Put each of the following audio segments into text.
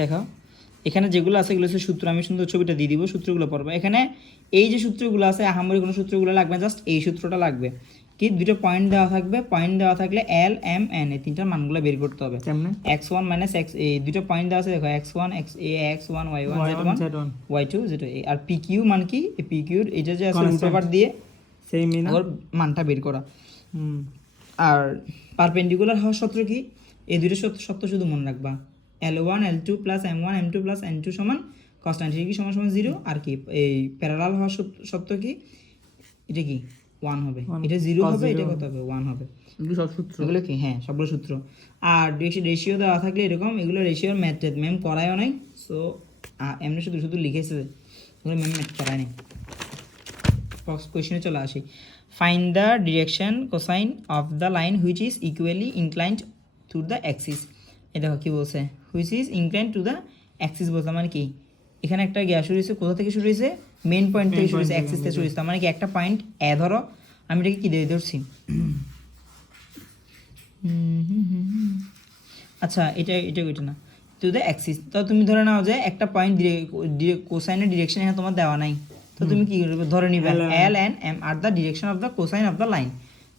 দেখো এখানে যেগুলো আছে এগুলো হচ্ছে সূত্র, আমি সুন্দর ছবিটা দিয়ে দিব, সূত্রগুলো পড়বো। এখানে এই যে সূত্রগুলো আছে আহামরি কোনো সূত্রগুলো লাগবে, জাস্ট এই সূত্রটা লাগবে কি, দুটো পয়েন্ট দেওয়া থাকবে, পয়েন্ট দেওয়া থাকলে এল এম এন এই তিনটার মানগুলো বের করতে হবে। এক্স ওয়ান মাইনাস এক্স, এই দুটো পয়েন্ট দেওয়া আছে দেখো, x one x one y one z one y two z, আর পি কিউ মান কি, পি কিউর এটা যে আছে রুট ওভার দিয়ে সেই ওর মানটা বের করা। আর পারপেন্ডিকুলার হওয়ার সূত্র কি, এই দুটো সূত্র শুধু মনে রাখবা, L1 L2 plus M1 M2 plus N2 সমান cos 90 ডিগ্রি সমান সমান 0। আর কি এই প্যারালাল হওয়ার সূত্র কি, এটা কি 1 হবে, এটা 0 হবে, এটা কত হবে 1 হবে। এগুলো সব সূত্র, এগুলো কি হ্যাঁ সবগুলো সূত্র। আর রেশিও দেওয়া থাকলে এরকম, এগুলো রেশিওর ম্যাথ ম্যাম করায়ও নাই, সো এমনি শুধু শুধু লিখেছে, এগুলো ম্যাম ম্যাথ করায় নাই। কোয়েশ্চনে চলে আসি, find the direction cosine of the line which is equally inclined to the Axis. এই দেখো কী বলছে, which is inclined to the Axis বলতে মানে কি, এখানে একটা গ্যাস শুরু হয়েছে, কোথা থেকে শুরু হয়েছে, মেন পয়েন্ট থেকে শুরু হয়েছে, অ্যাক্সিস থেকে শুরু হয়েছে, মানে কি একটা পয়েন্ট এ ধরো, আমি এটাকে কী দিয়ে ধরছি, আচ্ছা এটা এটা ওইটা না, টু দ্য অ্যাক্সিস। তো তুমি ধরে নাও যে একটা পয়েন্ট কোসাইনের ডিরেকশন এখানে তোমার দেওয়া নাই, তো তুমি কি করবে, ধরে নিবে l n m are the direction of the cosine of the line.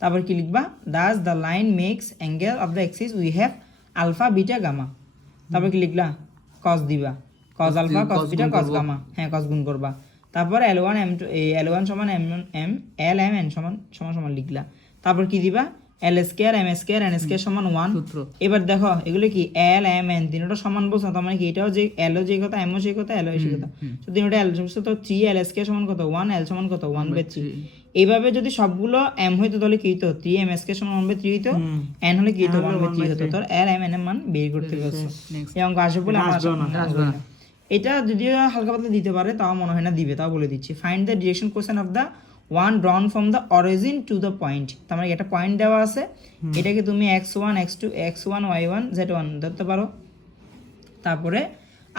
তারপর কি লিখবা, thus the line makes angle of the axis we have alpha beta gamma. তারপর কি লিখলা, কস দিবা, cos alpha cos beta cos gamma, হ্যাঁ cos গুণ করবা। তারপর L1 M2 L1 সমান M L M N সমান সমান লিখলা। তারপর কি দিবা, L square M square N square সমান 1। এবার দেখো এগুলো কি L M N তিনটা সমান বলছো, তার মানে কি এটাও যে L ও যে কথা M ও সেই কথা L ও সেই কথা, তো তিনটা L বলছো, তো 3 L স্কয়ার সমান কত 1, L সমান কত 1/3। এইভাবে যদি সবগুলো M হইতো তাহলে কি হইতো, 3 M স্কয়ার সমান 1/3 হইতো, N হলে কি হইতো 1/3 হতো। তো L M N এর মান বের করতে বলছো, এই অঙ্ক আসবে বলে আমার আসবে না। এটা যদিও হালকা পাতলা দিতে পারে, তাও মনে হয় না দিবে, তাও বলে দিচ্ছি। Find the direction cosine of the one ড্রন from the origin to the point. তার মানে একটা পয়েন্ট দেওয়া আছে, এটাকে তুমি x1 x2 x1 y1 z1 ধরতে পারো। তারপরে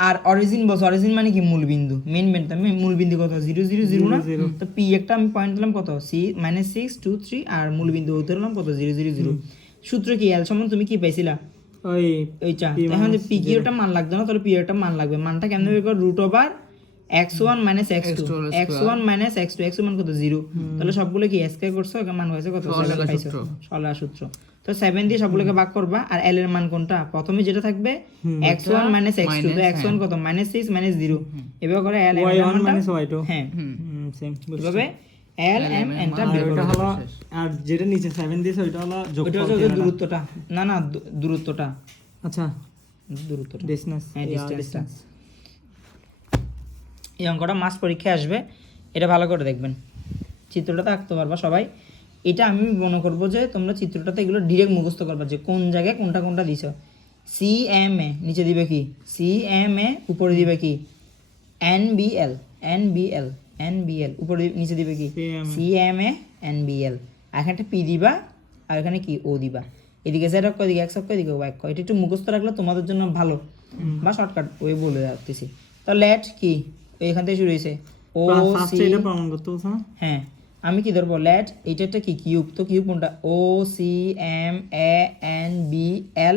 আর অরিজিন বলছো, অরিজিন মানে কি মূলবিন্দু, মেন বিন্দু, আমি মূলবিন্দু কত 0 0 0 না, তো p একটা আমি পয়েন্ট দিলাম কত c -6 2 3, আর মূলবিন্দু ধরলাম কত 0 0 0। সূত্র কি, l সমান তুমি কি পাইছিলা ওইটা, এখন যে p কিউটা মান লাগবে না, তাহলে p এর মান লাগবে, মানটা কেমনে বের করব, root over x1 - x2 x1 - x2, x মান কত 0, তাহলে সবগুলো কি স্কয়ার করছো, এর মান হয়েছে কত 7 পাইছো, সরলা সূত্র। তো 7 দিয়ে সবগুলোকে ভাগ করবা, আর l এর মান কোনটা, প্রথমে যেটা থাকবে x1 - x2, তো x1 কত -6 -0, এভাবে করে l y1 - y2, হ্যাঁ সেম এভাবে l m n টা বের করতে হলো। আর যেটা নিচে 7 দিয়েছে ওইটা হলো যোগফল, ওইটা হচ্ছে দূরত্বটা, না না দূরত্বটা, আচ্ছা দূরত্বটা, ডিসটেন্স, হ্যাঁ ডিসটেন্স। এই অঙ্কটা মাস পরীক্ষায় আসবে, এটা ভালো করে দেখবেন, চিত্রটাতে আঁকতে পারবা সবাই। এটা আমি মনে করবো যে তোমরা চিত্রটাতে এগুলো ডিরেক্ট মুখস্থ করবা, যে কোন জায়গায় কোনটা কোনটা দিছ। সি এম এ নিচে দিবে কি, সি এম এ উপরে দিবে কি N B L, N B L, N B L উপরে নিচে দিবে কি C M A N B L, আর এখানে একটা পি দিবা, আর এখানে কি ও দিবা, এদিকে সেট অক্ষ, এদিকে এক্স অক্ষ, এদিকে ওয়াই অক্ষ। এটা একটু মুখস্থ রাখলে তোমাদের জন্য ভালো, বা শর্টকাট ওই বলে রাখতেছি। তো লেট কি এখান থেকে শুরু হয়েছে ও সি, হ্যাঁ আমি কি ধরবো, লেট এইটা কি কিউব, তো কিউব কোনটা, O C M A N B L,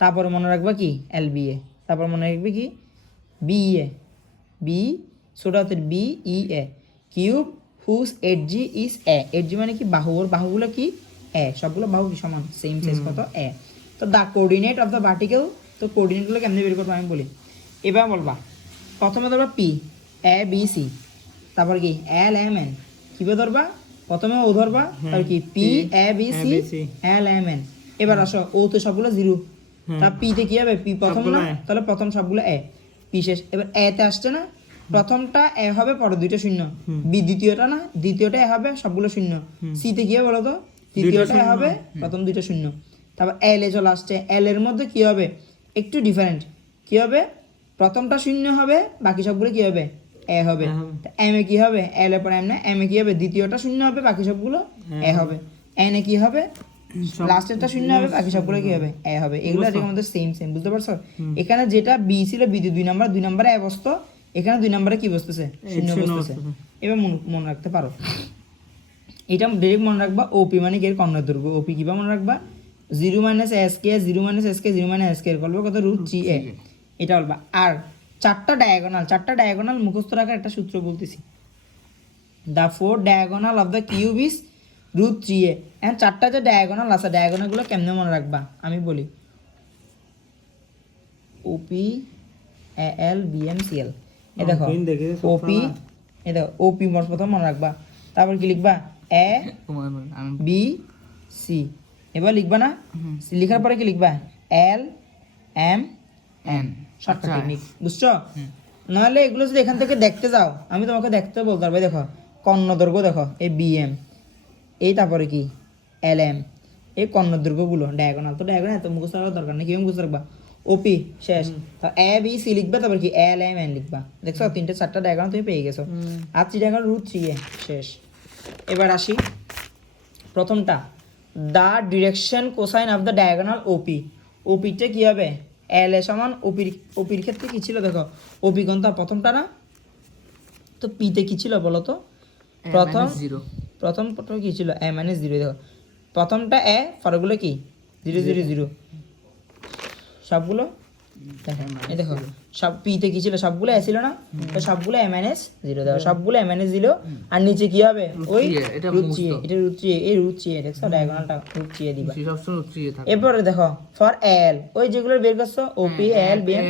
তারপরে মনে রাখবা কি এল বি এ, তারপর মনে রাখবে কি বি এ, বি ছোট হাতের b e a, cube whose edge is a, edge মানে কি বাহু, ওর বাহুগুলো কি এ, সবগুলো বাহু কি সমান, সেম সাইজ কত এ। তো the coordinate of the vertical, তো কোঅর্ডিনেটগুলো কেমনে বের করবো আমি বলি। এবার বলবা প্রথমে ধরবা পি এ বি সি, তারপর কি এল এম এন, কিভাবে ধরবা, প্রথমে ও ধরবা, তারপর কি P A B C L M N. এবার আসো ও তো সবগুলো 0, তা পি তে কি হবে, পি প্রথম না, তাহলে প্রথম সবগুলো এ, পি শেষ। এবার এ তে আসছে না, প্রথমটা এ হবে, পরে দুইটা শূন্য, বি দ্বিতীয়টা না, দ্বিতীয়টা এ হবে, সবগুলো শূন্য। সি তে কি হবে বলো তো, তৃতীয়টা এ হবে, প্রথম দুইটা শূন্য। তারপর এল এ চলে আসছে, এল এর মধ্যে কি হবে, একটু ডিফারেন্ট, কি হবে, প্রথমটা শূন্য হবে, বাকি সবগুলো কি হবে এ হবে। এম এ কি হবে, এল এর পর এম না, এম এ কি হবে, দ্বিতীয়টা শূন্য হবে, বাকি সবগুলো এ হবে। এন এ কি হবে, লাস্টেরটা শূন্য হবে, বাকি সবগুলো কি হবে এ হবে। এগুলো এর মধ্যে সেম সেম, বুঝতে পারছো। এখানে যেটা বি ছিল, বি 2 নাম্বার, 2 নাম্বারে এ বসতো, এখানে 2 নাম্বারে কি বসতেছে, শূন্য বসতেছে। এবার মনে রাখতে পারো, এটা ডাইরেক্ট মনে রাখবা, ওপি মানে কি এর কর্ণের দৈর্ঘ্য, ওপি কিভাবে মনে রাখবা, 0 - s k 0 - s k 0 - s k করবে কত, √3a। এটা বলবা। আর চারটা ডায়াগোনাল মুখস্থ রাখার একটা সূত্র বলতেছি। The 4 diagonal of the cube is √3a। And চারটা যে ডায়াগোনাল আছে, ডায়াগোনালগুলো কেমনে মনে রাখবা আমি বলি। OP L B M C L, এ দেখো ওপি, এ দেখো ওপি প্রথম মনে রাখবা, তারপর কি লিখবা এ বি সি, এবার লিখবা না, লিখার পরে কি লিখবা L M N, shortcut technique, বুঝছো? নাহলে এগুলো যদি এখান থেকে দেখতে যাও, আমি তোমাকে দেখতে বলতে পারবো। দেখো কর্ণদৈর্ঘ্য দেখো, এই বি এম, এই তারপরে কি এল এম, এই কর্ণদৈর্ঘ্যগুলো ডায়াগোনাল। তো ডায়াগোনাল এত মুখস্থ রাখার দরকার নেই, কি মুখস্থ রাখবা ওপি শেষ, তো এ বি সি লিখবা, তারপর কি এল এম এন লিখবা। দেখছো 3টে 4টা ডায়াগ্রাম তুমি পেয়ে গেছো। আর 3 ডায়াগ্রাম √3a শেষ। এবার আসি প্রথমটা, the direction cosine of the diagonal OP. ওপিটা কি হবে, এল এ সমান ওপির ক্ষেত্রে কি ছিল দেখো, ওপি কোনটা প্রথমটা না, তো পিতে কি ছিল বলো তো, প্রথম কি ছিল এ মাইনাস 0, দেখো প্রথমটা এ, পরেরগুলো কি 0 0 0, সবগুলো দেখো, এই দেখো সব পিতে কি ছিল, সবগুলো এ ছিল না, তো সবগুলো এ মাইনাস 0 দেখো, সবগুলো এ মাইনাস 0। আর নিচে কি হবে ওই √3a, এটা √3a, এই √3a দেখছো ডায়াগোনালটা √3a দিবা। এরপরে দেখো ফর এল, ওই যেগুলো বের করছো ওপি এল বি এম,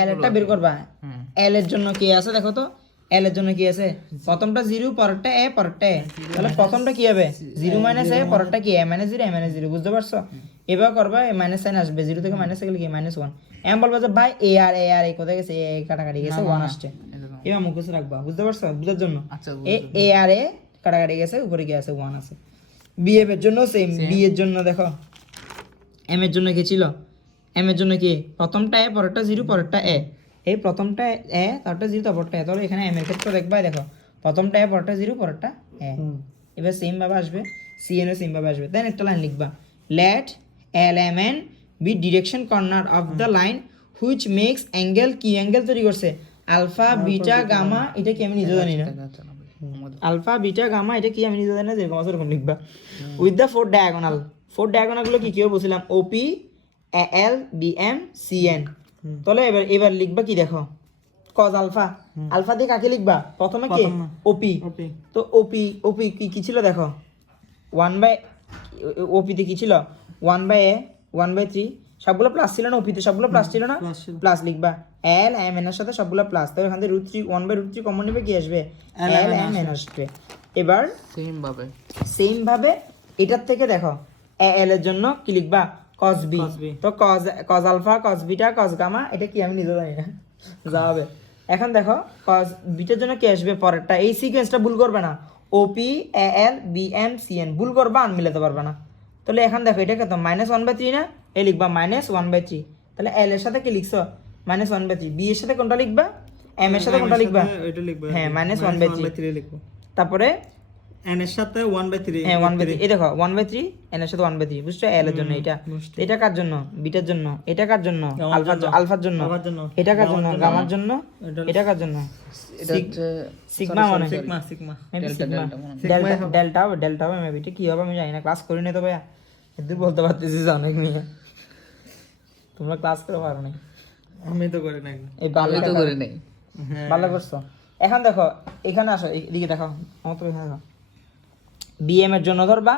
এল এরটা বের করবা। এল এর জন্য কি আছে দেখো তো, এল এর জন্য কি আছে, প্রথমটা 0, পরেরটা এ, পরেরটা এ, তাহলে প্রথমটা কি হবে 0 - এ, পরেরটা কি এ - 0 এ - 0, বুঝতে পারছো? এবার করবা মাইনাস সাইন আসবে, 0 থেকে মাইনাস গেলে কি -1। এম বলবা যে ভাই এ আর এই কোথায় গেছে, এ কাটাকাটি গেছে 1 আসছে, এবার মুখস্থ রাখবা, বুঝতে পারছো? বুঝার জন্য এ আর এ কাটাকাটি গেছে, উপরে কি আছে 1 আছে। বি এফ এর জন্য সেম, বি এর জন্য দেখো এম এর জন্য কি ছিল, এম এর জন্য কি প্রথমটা এ, পরেরটা 0, পরেরটা এ, এই প্রথমটা এ, তারপরটা 0, তারপরটা এ, তাহলে এখানে এম এর ক্ষেত্রে দেখবা, দেখো প্রথমটা এ, পরেরটা 0, পরেরটা এ। এবার সেম ভাবে আসবে, সি এন ও সেম ভাবে আসবে। দেন একটা লাইন লিখবা, let L M N be direction corner of the line which makes angle, কি অ্যাঙ্গেল তৈরি করছে, আলফা বিটা গামা। এটা কি আমি নিজে জানি না, আলফা বিটা গামা এটা কি আমি নিজে জানি না, যেরকম আছে ওরকম লিখবা। উইথ দ্য 4 ডায়াগোনাল, 4 ডায়াগোনালগুলো কি কি বলছিলাম, OP L B M C N. তাহলে এবার লিখবা কি দেখো কজ আলফা, আলফা দিয়ে কাকে লিখবা, প্রথমে কি ওপি, তো ওপি কি ছিল দেখো 1/, ওপিতে কি ছিল 1/a 1/3, সবগুলো প্লাস ছিল না, ওপিতে সবগুলো প্লাস ছিল না, প্লাস লিখবা। এল এম এন এর সাথে সবগুলো প্লাস, তবে এখান থেকে √3 1/√3 কমন নেবে, কি আসবে এল এম এন আসবে। এবার সেম ভাবে এটার থেকে দেখো এল এর জন্য কি লিখবা কজ বি, তো cos alpha, cos beta, cos gamma, এটা কি আমি নিজে জানি না, যা হবে। এখন দেখো কজ বিটার জন্য কি আসবে পরেরটা, এই সিকোয়েন্সটা ভুল করবে না, OP L B M C N, ভুল করবা আর মিলাতে পারবে না। তাহলে এখন দেখো এটা কত -1/3 না, এ লিখবা -1/3, তাহলে এল এর সাথে কি লিখছো -1/3, বি এর সাথে কোনটা লিখবা, এম এর সাথে কোনটা লিখবা, হ্যাঁ -1/3 লিখবো, তারপরে n এর সাথে 1/3, হ্যাঁ 1/3, এই দেখো 1/3, n এর সাথে 1/3, বুঝছো? এল এর জন্য এটা কার জন্য, বিটার জন্য, এটা কার জন্য আলফার জন্য, এটা কার জন্য গামার জন্য, এটা কার জন্য, এটা হচ্ছে সিগমা, মানে সিগমা ডেল্টা হবে মেবি, এটা কি হবে আমি জানি না, ক্লাস করি না তো ভাইয়া, এদের বলতে পারতেছি অনেক মেয়ে, তোমরা ক্লাস করে পারো না, আমি তো করি না, এই ভালো তো করি নাই, ভালো করছো। এখন দেখো এখানে আসো, এদিকে দেখো আমার তো এখানে দেখো, বিএম এর জন্য ধরবা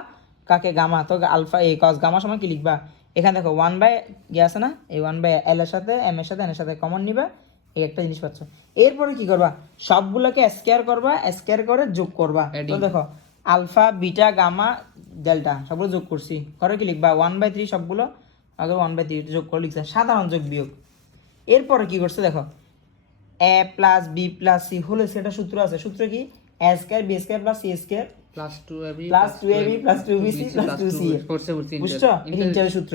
কাকে গামা, তো আলফা এই কস গামা সময় কি লিখবা, এখানে দেখো 1/, আছে না, এই 1/, এল এর সাথে এম এর সাথে এন এর সাথে কমন নিবা, এই একটা জিনিস পাচ্ছ। এরপরে কি করবা, সবগুলোকে স্কয়ার করবা, স্কয়ার করে যোগ করবা, তো দেখো আলফা বিটা গামা ডেল্টা সবগুলো যোগ করছি, করে কি লিখবা 1/3, সবগুলো আগে 1/3 যোগ করে লিখছে, সাধারণ যোগ বিয়োগ। এরপরে কি করছে দেখো a plus b plus c হলে সেটা সূত্র আছে, সূত্র কি a square b square plus c square plus 2ab plus 2bc plus 2ca, বুঝছো? ইন্টারের সূত্র।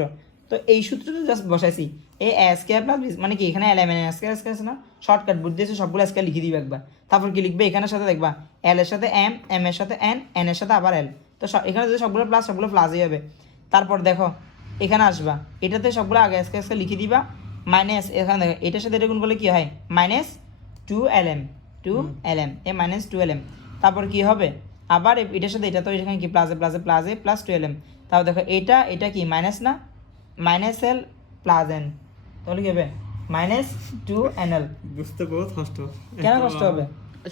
তো এই সূত্রটা জাস্ট বসাইছি, এই a স্কয়ার প্লাস b মানে কি এখানে l m n square square আছে না, শর্টকাট বুদ্ধি দিয়ে সবগুলো স্কয়ার লিখে দিবে একবার, তারপর কি লিখবে এখানের সাথে দেখবা l এর সাথে m, m এর সাথে n, n এর সাথে আবার l, তো এখানে যদি সবগুলো প্লাসই হবে। তারপর দেখো এখানে আসবা, এটাতে সবগুলো আগে স্কয়ার স্কয়ার লিখে দিবা, মাইনাস এখানে দেখো এটার সাথে এটা গুণ করলে কি হয় -2lm, 2lm, এ -2lm, তারপর কি হবে আবার এটার সাথে এটা, তো এখানে কি প্লাসে প্লাসে প্লাসে প্লাস 12m, তাও দেখো এটা কি মাইনাস না, -l + n, তাহলে কি হবে মাইনাস 2nl। বুঝতে বহুত কষ্ট। কেন কষ্ট হবে?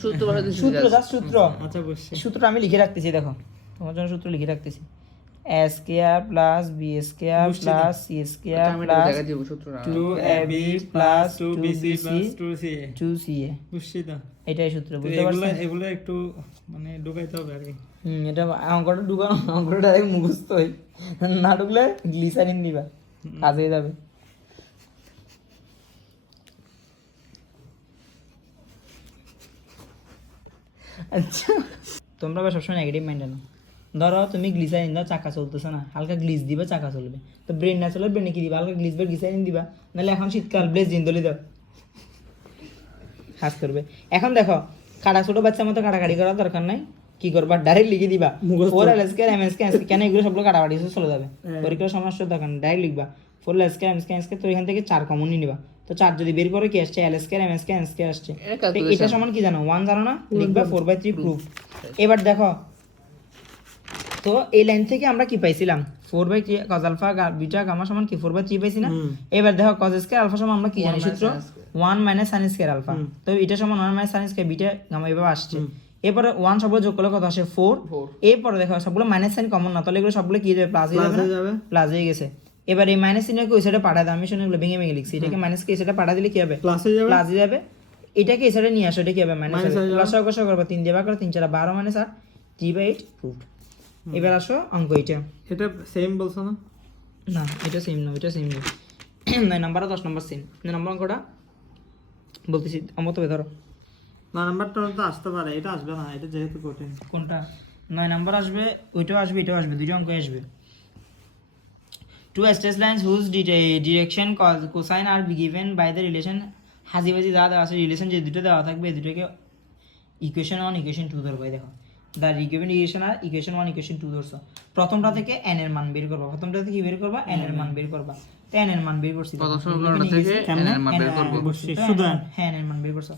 সূত্র বলে দিচ্ছি সূত্র জাস্ট সূত্র। আচ্ছা বুঝছি। সূত্রটা আমি লিখে রাখতেছি, দেখো তোমার জন্য সূত্র লিখে রাখতেছি। a square plus b square বুঝছি প্লাস c স্কয়ার আমি প্লাস দেখা দিব সূত্রটা 2ab plus 2bc 2bc 2ca 2ca। বুঝছি তো। এটাই সূত্র, তো বুঝতে এগুলো পারছেন? এগুলো একটু মানে ঢুকাইতে হবে আর কি। এটা অঙ্কটা ঢুকানো, অঙ্কটা ডাইরেক্ট মুখস্থ হয়, না ঢুকলে গ্লিসারিন দিবা, কাজ হয়ে যাবে। আচ্ছা, তোমরা আবার সবসময় নেগেটিভ মাইন্ডে না। ধরো তুমি গ্লিসারিন দাও, চাকা চলতেছে না, হালকা গ্লিস দিবে, চাকা চলবে। তো ব্রেন না চলে, ব্রেনে কি দিবা? হালকা গ্লিস বা গ্লিসারিন দিবা। নাহলে এখন শীতকাল, ব্লেজ জিন্দলি দাও, কাজ করবে। এখন দেখো, কাটা ছোট বাচ্চার মতো কাটাকাটি করার দরকার নাই। কি করবা? ডাইরেক্ট লিখে দিবা মুখস্থ। 4l2 m2 কেন এগুলো সবগুলো কাটাকাটি চলে যাবে, পরীক্ষার সমস্যার দরকার নেই, ডাইরেক্ট লিখবা 4l2 m2। তো এখান থেকে 4 কমন নিয়ে নিবা। তো 4 যদি বের করে কি আসছে? l2 m2 n2 আসছে। তো এটা সমান কি জানো? 1 জানো না? লিখবা 4/3 প্রুফ। এবার দেখো তো এই লাইন থেকে আমরা কি পাইছিলাম? 4/3 cos আলফা বিটা গামা সমান কি 4/3 পাইছি না? এবার দেখো cos স্কয়ার আলফা সমান আমরা কি জানি সূত্র? 1 - sin স্কয়ার আলফা। তো এটা সমান 1 - sin স্কয়ার বিটা গামা এভাবে আসছে। এরপরে 1 সবগুলো যোগ করলে কত আসে? 4। এরপরে দেখো সবগুলো মাইনাস সাইন কমন না, তাহলে এগুলো সবগুলো কি হয়ে যাবে? প্লাস হয়ে যাবে। প্লাস হয়ে গেছে। এবার এই মাইনাস চিহ্নকে ওই সাইডে পাঠা দাও। আমি শুনে এগুলো ভেঙে ভেঙে লিখছি। এটাকে মাইনাস কে এই সাইডে পাঠা দিলে কি হবে? প্লাস হয়ে যাবে। প্লাস হয়ে যাবে। এটাকে এই সাইডে নিয়ে আসো, এটা কি হবে? মাইনাস হবে। প্লাস কত করবে? 3 দিয়ে ভাগ করে 3 4 12 - 8 3/8 প্রুফ। এবার আসো অঙ্ক এটা। এটা সেম বলছো না? না এটা সেম না, এটা সেম না। 9 নাম্বার আর 10 নাম্বার সেম। 9 নাম্বার অঙ্কটা বলতেছি, অমত হবে ধরো। না নাম্বারটা তো আসতে পারে, এটা আসবে না, এটা যেহেতু কঠিন। কোনটা? 9 নাম্বার আসবে, ওইটাও আসবে, এটাও আসবে, দুইটা অঙ্ক আসবে। Two straight lines whose direction cosine are given by the relation হাজিবাজি যা দেওয়া আছে, রিলেশন যে দুটো দেওয়া থাকবে, এই দুটোকে ইকুয়েশন 1 ইকুয়েশন 2 ধরবো। দেখো দ্য গিভেন ইকুয়েশন আর ইকুয়েশন 1 ইকুয়েশন 2 ধরছো। প্রথমটা থেকে n এর মান বের করবা। প্রথমটা থেকে কি বের করবা? n এর মান বের করবা। তো n এর মান বের করছি। প্রথম সমীকরণটা থেকে n এর মান বের করব। শুধু হ্যাঁ n এর মান বের করছো।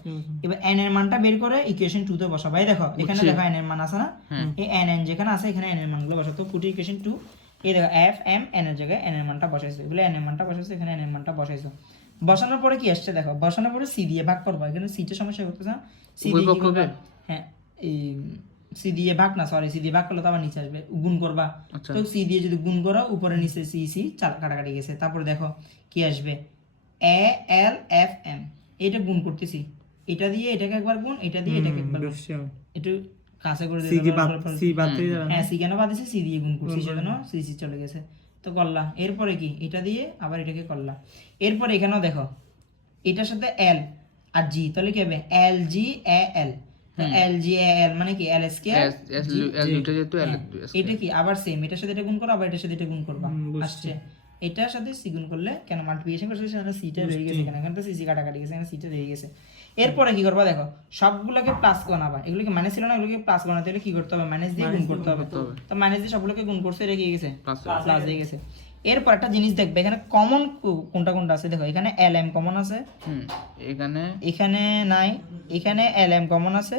এবার n এর মানটা বের করে ইকুয়েশন 2 তে বসাও। ভাই দেখো এখানে দেখো n এর মান আছে না? এই n যেখানে আছে এখানে n এর মানগুলো বসাও। তো পুট ইকুয়েশন 2, এই দেখো f m n এর জায়গায় n এর মানটা বসাইছো। বলে n এর মানটা বসাইছো, এখানে n এর মানটা বসাইছো। বসানোর পরে কি আসছে দেখো? বসানোর পরে c দিয়ে ভাগ করবা। এখানে c তে সমস্যা করতেছ না? c দিয়ে কি করবা? হ্যাঁ এই c দিয়ে ভাগ না, সরি, c দিয়ে ভাগ করলে তো আবার নিচে আসবে, গুণ করবা। তো c দিয়ে যদি গুণ করো, উপরে নিচে c c কাটাকাটি গেছে। তারপরে দেখো কি আসবে? a l f m। এটা গুণ করতেছি, এটা দিয়ে এটাকে একবার গুণ, এটা দিয়ে এটাকে একবার গুণ। একটু কাছে করে দিতে হ্যাঁ, c কেন বাদ দিছি? c দিয়ে গুণ করছি, সেজন্য c c চলে গেছে। তো করলা। এরপরে কি? এটা দিয়ে আবার এটাকে করলা। এরপরে এখানেও দেখো এটার সাথে l আর g, তাহলে কি হবে? l g a l। l g a l মানে কি? l স্কয়ার এটা কি আবার সেম, এটার সাথে এটা গুণ করো, আবার এটার সাথে এটা গুণ করবা। আসছে এটার সাথে c গুণ করলে, কেন মাল্টিপ্লিকেশন করছে সেখানে c টা রয়ে গেছে, এখানে তো c c কাটাকাটি গেছে, এখানে c টা রয়ে গেছে। এরপরে কি করবা? দেখো সবগুলোকে প্লাস বানাবা। এগুলোকে মাইনাস ছিল না, এগুলোকে প্লাস বানাতে হলে কি করতে হবে? মাইনাস দিয়ে গুণ করতে হবে। তো মাইনাস দিয়ে সবগুলোকে গুণ করছে, এটা কি হয়ে গেছে? প্লাস হয়ে গেছে। এরপর একটা জিনিস দেখবে, এখানে কমন কোনটা কোনটা আছে দেখো। এখানে lm কমন আছে, এখানে নাই, এখানে lm কমন আছে,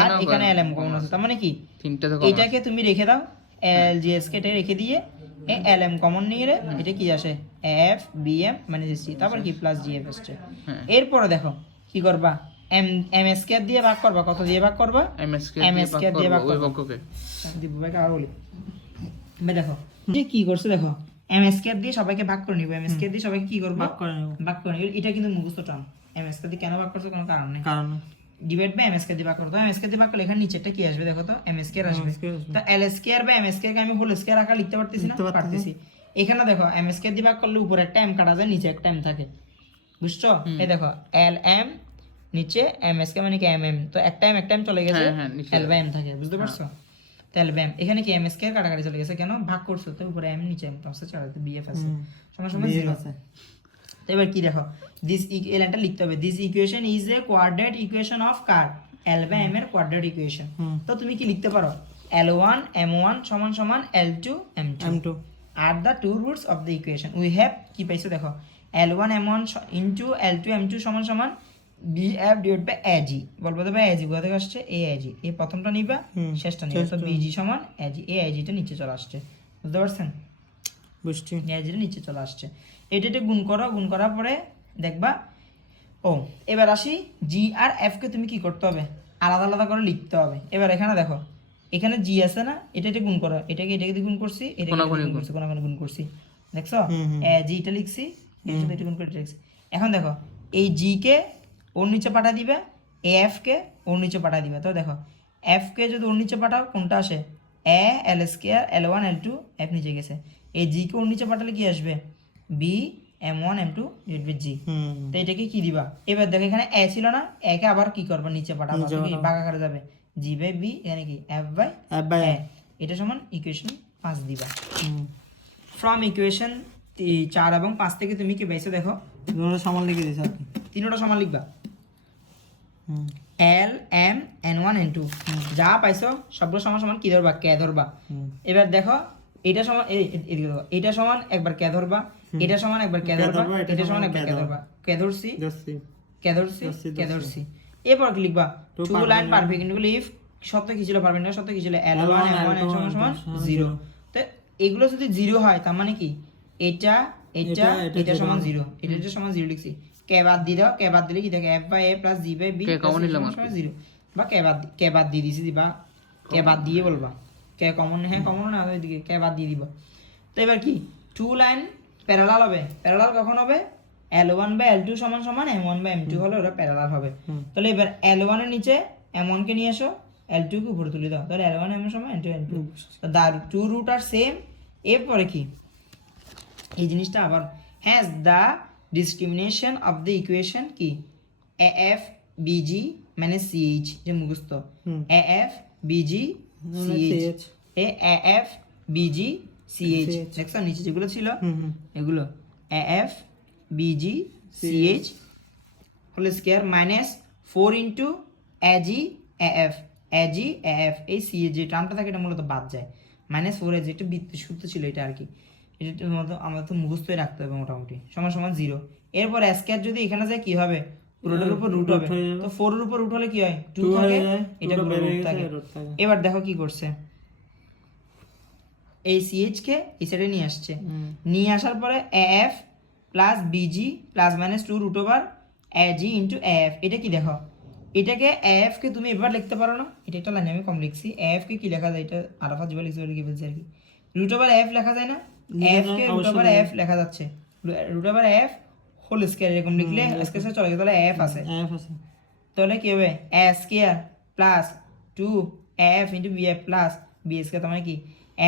আর এখানে lm কমন আছে। তার মানে কি? এটাকে তুমি রেখে দাও, lgs কে এটা রেখে দিয়ে এই lm কমন নিয়ে এটা কি আসে? f bm মানে c, তারপর কি প্লাস gf আসছে। এরপরে দেখো কি করবা? m স্কয়ার দিয়ে ভাগ করবা। কত দিয়ে ভাগ করবা? m স্কয়ার দিয়ে ভাগ করবা। দিবু ভাই আর বলি দেখো যে কি করছে, দেখো m স্কয়ার দিয়ে সবাইকে ভাগ করে নিব। m স্কয়ার দিয়ে সবাইকে কি করব? ভাগ করে নিব। এটা কিন্তু মুখস্থ টার্ম। m স্কয়ার দিয়ে কেন ভাগ করছে? কোনো কারণ নেই। ডিভাইড বাই m স্কয়ার দিয়ে ভাগ করতে হয়। m স্কয়ার দিয়ে ভাগ করলে এখানে নিচেরটা কি আসবে দেখো তো? m স্কয়ার আসবে। তো l square by m square কে আমি হোল স্কয়ার আকারে লিখতে পারতেছি না? পারতেছি। এখানে দেখো m স্কয়ার দিয়ে ভাগ করলে উপরে একটা m কাটা যায়, নিচে একটা m থাকে, বুঝছো? এই দেখো l m নিচে m স্কয়ার মানে কি mm, তো একটা m চলে গেছে, l বাই m থাকে, বুঝতে পারছো? তাহলে ব্যাম এখানে কি m স্কয়ার কাটাকাটি চলে গেছে, কেন? ভাগ করছো তো উপরে m নিচে m আছে, চালাতে bf আছে, সমান সমান 0 আছে। তো এবার কি দেখো, দিস এই লাইনটা লিখতে হবে, this equation is a quadratic equation of কার l বাই m এর কোয়াড্রেট ইকুয়েশন। তো তুমি কি লিখতে পারো? l1 m1 সমান সমান l2 m2 আর the two roots of the equation we have কি পাইছো দেখো, l1 m1 into l2 m2 সমান সমান bf ডিভাইড বাই ag। বলবো তো ভাই ag কোথা থেকে আসছে? ag, এই প্রথমটা নিবা, শেষটা নিবা। তো bg সমান ag, এই ag টা নিচে চলে আসছে, বুঝতে পারছেন? বুঝছি, ag টা নিচে চলে আসছে। এটা গুণ করো, গুণ করার পরে দেখবা ও এবার আসি জি আর এফ কে তুমি কি করতে হবে আলাদা আলাদা করে লিখতে হবে এবার এখানে দেখো এখানে জি আছে না এটা গুণ করো এটাকে দিয়ে গুণ করছি এটাকে গুণ করছি কোনাকুনি গুণ করছি দেখছো জিটা লিখছি এটা গুণ করে এটা লিখছি এখন দেখো এই জি কে ওর নিচে পাঠা দিবে এফ কে ওর নিচে পাঠা দিবে তো দেখো এফ কে যদি ওর নিচে পাঠাও কোনটা আসে এ এল স্কয়ার L1 L2 এফ নিচে গেছে এই জি কে ওর নিচে পাঠালে কি আসবে বি M1 M2 ডিভাইড জি তো এটাকে কি দিবা এবার দেখো এখানে এ ছিল না এ কে আবার কি করবা নিচে পাঠাবো কি ভাগ আকারে যাবে জি বাই বি এখানে কি এফ বাই এ এটা সমান ইকুয়েশন 5 দিবা ফ্রম ইকুয়েশন 4 এবং 5 থেকে তুমি কি পাইছো দেখো তিনটা সমান লিখে দিছ আর কি তিনটা সমান লিখবা L M N1 N2 যা পাইছো সবগুলো সমান সমান কি ধরবা কে ধরবা এবার দেখো এটা সমান এদিকে দেখো এটা সমান একবার কে ধরবা এটা সমান একবার কে ধরবা এটা সমান একবার কে ধরবা কে ধরছি কে ধরছি এরপর কি লিখবা টু লাইন পারপেন্ডিকুলার ইফ সত্য কি ছিল পারপেন্ডিকুলার সত্য কি ছিল L1 M1 N সমান সমান 0 তো এগুলো যদি 0 হয় তার মানে কি এটা এটা সমান 0 এটা সমান 0 লিখছি কে বাদ দিয়ে দাও কে বাদ দিলে কি থাকে f by a plus g by b common নিলাম 0 বা কে বাদ দিয়ে দিছি দিবা কে বাদ দিয়ে বলবা কে কমন হ্যাঁ কমন না ওইদিকে কে বাদ দিয়ে দিবা তো এবার কি টু লাইন প্যারালাল হবে প্যারালাল কখন হবে L1 বাই L2 সমান সমান M1 বাই M2 হলে ওরা প্যারালাল হবে তাহলে এবার L1 এর নিচে M1 কে নিয়ে এসো L2 কে উপরে তুলে দাও তাহলে L1 M1 সমান L2 L2 তো দা টু রুট আর সেম এরপরে কি এই জিনিসটা আবার has the discrimination of the equation কি AF BG মানে CH যে মুখস্থ AF BG CH AF BG CH দেখছো নিচে যেগুলো ছিল এগুলো AF BG CH whole square minus 4 into AG AF AG AF এই CH যে টার্মটা থাকে এটা মূলত বাদ যায় -4 AG একটা বৃত্তীয় সূত্র ছিল এটা আর কি এটা মতো আমাদের তো মুখস্থই রাখতে হবে মোটামুটি সমান সমান 0 এরপর স্কয়ার যদি এখানে যায় কি হবে পুরোটার উপর রুট হবে তো 4 এর উপর রুট হলে কি হয় 2 থাকে এটা পুরো রুট থাকে এবার দেখো কি করছে এই CH কে এই সাইডে নিয়ে আসছে নিয়ে আসার পরে AF plus BG plus minus 2 root over AG into AF এটা কি দেখো এটাকে AF কে তুমি এবার লিখতে পারো না এটা একটা লাইন আমি কম লিখছি AF কে কি লেখা যায় এটা আরাফা যেভাবে লিখছে বলে কি বলছে আর কি রুট ওভার AF লেখা যায় না AF কে রুট ওভার AF লেখা যাচ্ছে root over AF whole square এরকম লিখলে স্কয়ার সাথে চলে গেছে তাহলে AF আছে তাহলে কি হবে A square plus 2AF into BF plus B square তার মানে কি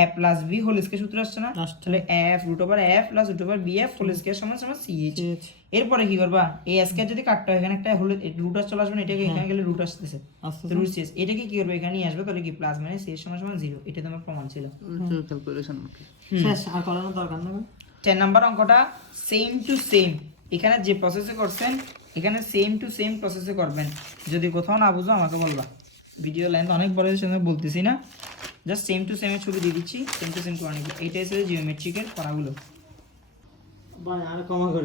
A plus B whole square সূত্র আসছে না তাহলে AF root over AF plus root over BF whole square সমান সমান CH এরপরে কি করবা এই স্কয়ার যদি কাটতে হয় এখানে একটা হোল রুট আস চলে আসবে না এটাকে এখানে গেলে রুট আসতেছে তো রুট CH এটাকে কি করবে এখানে নিয়ে আসবে তাহলে কি প্লাস মানে CH সমান সমান 0 এটা তোমার প্রমাণ ছিল ক্যালকুলেশন শেষ আর করানোর দরকার নেই 10 নাম্বার অঙ্কটা সেম টু সেম এখানে যে প্রসেসে করছেন এখানে সেম টু সেম প্রসেসে করবেন যদি কোথাও না বুঝো আমাকে বলবা ভিডিও লেন্থ অনেক বড় হয়েছে আমি বলতেছি না জাস্ট সেম টু সেম এর ছবি দিয়ে দিচ্ছি সেম টু সেম করে নিবি এইটাই হচ্ছে জিওমেট্রিকের পড়াগুলো আর কমা করে